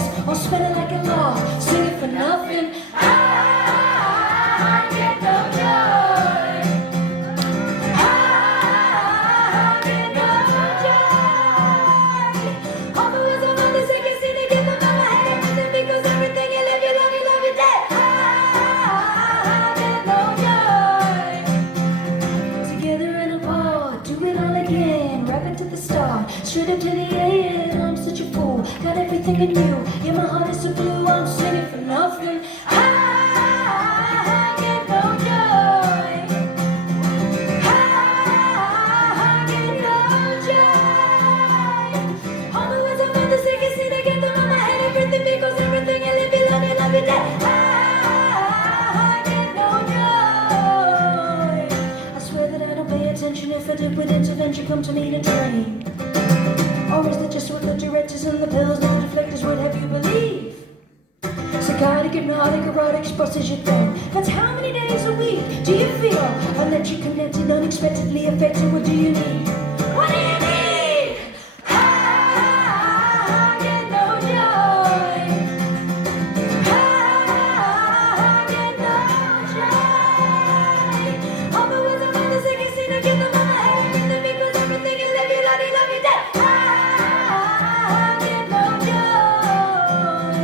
stress or spend it like a law. Sing it for nothing. I get no joy. I get no joy. All the words I'm on this, I can see they get them out my head. Everything because everything you live, you love, you love it dead. I get no joy. Together in a pod, do it all again. Rap it to the start, straight up to the end. I'm such a fool, got everything in you. Yeah, my heart is so blue, I'm singing for nothing. I get no joy. I get no joy. All the words I'm on the sick and see they get them on my head. Everything because everything you live, you love, you love it dead. I get no joy. I swear that I don't pay attention. If I did with intervention, come to me to train. Or is it just what the directors and the pills and the deflectors would have you believe? Psychotic, hypnotic, erotic, sports is your thing. That's how many days a week do you feel? Electric, connected, unexpectedly affected. What do you need? What do you need? I get no joy. I get no joy. All the words I'm on the sick and see to get them on my head. Everything because everything you live, you love, you love it dead. I get no joy.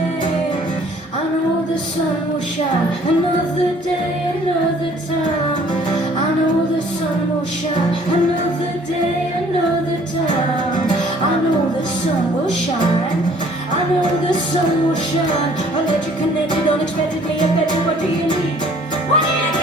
I know the sun will shine another day, another time. I know the sun will shine another day, another time. I know the sun will shine. I know the sun will shine. Electric, connected, unexpectedly affected. What do you need? What do you need?